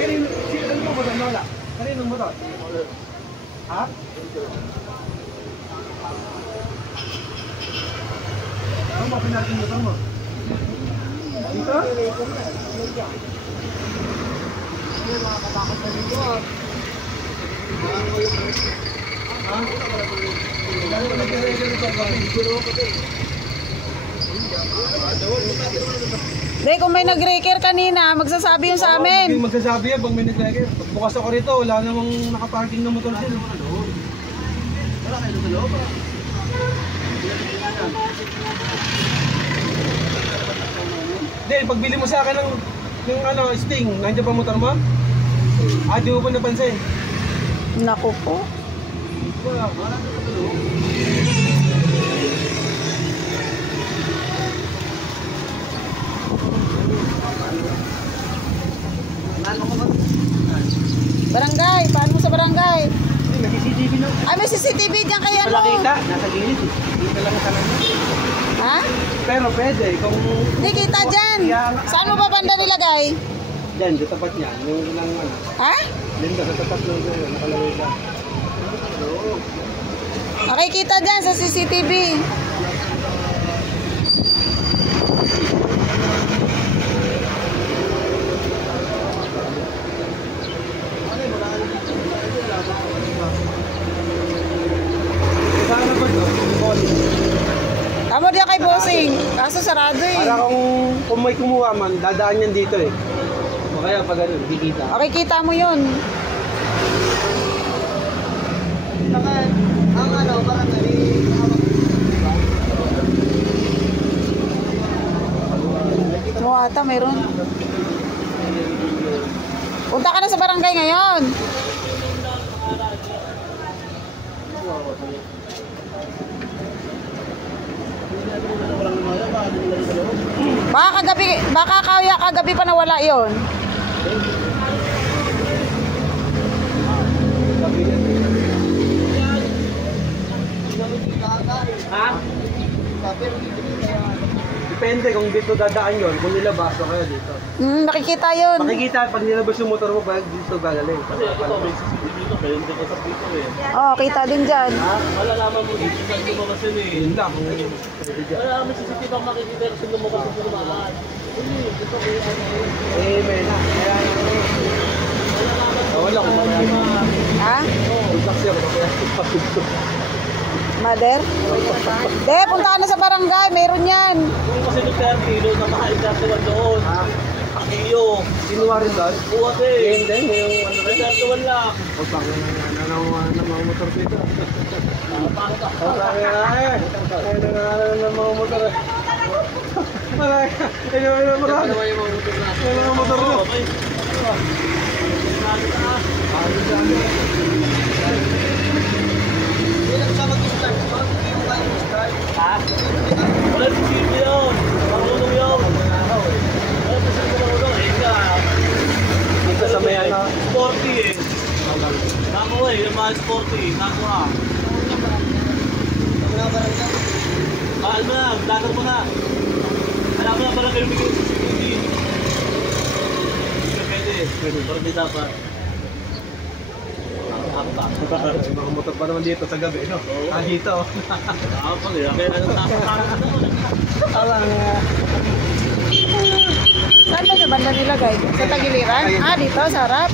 Kanino mo ba wala? Kanino mo to? Ha? Ano mo pinatin mo mo? Dito? Ay, makakatakot na dito ah. Ha? Lalo na nagre-record ito. Hindi, kung may nag-reker kanina, magsasabi yun sa amin. Magsasabi yan pag may nag-reker. Pagbukas ako rito, wala namang nakaparking ng motor din. Wala kayo sa loob. Hindi, pagbili mo sa akin ng ano, Sting, nandiyan pa motor mo? Di mo pa napansin? Naku po. Wala ka sa loob. Barangay, paano mo sa barangay? May CCTV no? Ay, may CCTV dyan kaya ano? Wala kita, nasa gilid eh. Kita lang sa namin. Ha? Pero pwede, kung... Hindi kita dyan. Saan mo ba banda nilagay? Dyan, sa tapat niya. Yung ilang ano. Ha? Linda, sa tapat lang doon. Nakalaway ka. Makikita dyan sa CCTV. Tama diyan kay bossing. Kaso sarado eh. Para kung may kumuha man, dadaan yan dito eh. O kaya pag ano, dikita. Okay, kita mo yun. Saka, ang ano, parang Oo ata, mayroon. Punta ka na sa barangay ngayon. Baka kaya kagabi pa nawala yon. Ha? Depende kung dito dadaan yon, kung nilabas o kaya dito. Makikita yun. Makikita pag nilabas yung motor mo, pag dito gagaling. Kasi ito, may CCTV dito, pero hindi ko sa dito eh. Oh, kita din dyan. Ha? Malalaman mo dito sa lumabas yun eh. Yun lang. Wala may CCTV ang makikita kasi lumabas sa lumaban. Ito may ano eh. Eh, may na. Kaya wala ko mamaya. Ha? Yung taxi ako, kaya papito. Mother? De, punta ka na sa barangay. Mayroon yan. Kung kasi ng 30, doon na mahal 31 doon. Ha? Akiyo. Kinuha rin doon? Buwate. Yung din, yung ano rin? 31 lang. O, bakit na mga motor dito? Paano ka? O, bakit na eh? Ay, nanananan ng mga motor eh. Marami. Ay, yung motor. Ano yung mga motor mo? Okay. Ha? Wala si Sino yun. Marunong yun. Wala si Sino marunong. Eh ka. Dito sa may ano? Sporty eh. Nako eh. Yung mga sporty. Nako ha. Mahal mo na. Vlogger mo na. Alam mo na pala kayo bigyan sa CCTV. Hindi ka pwede. Pero di dapat. May mga motor pa naman dito sa gabi, no? Dito. Nakakapag eh. Kaya ano nakakapag naman. Saan ba sa banda nilagay? Sa tagiliran? Dito, sa harap.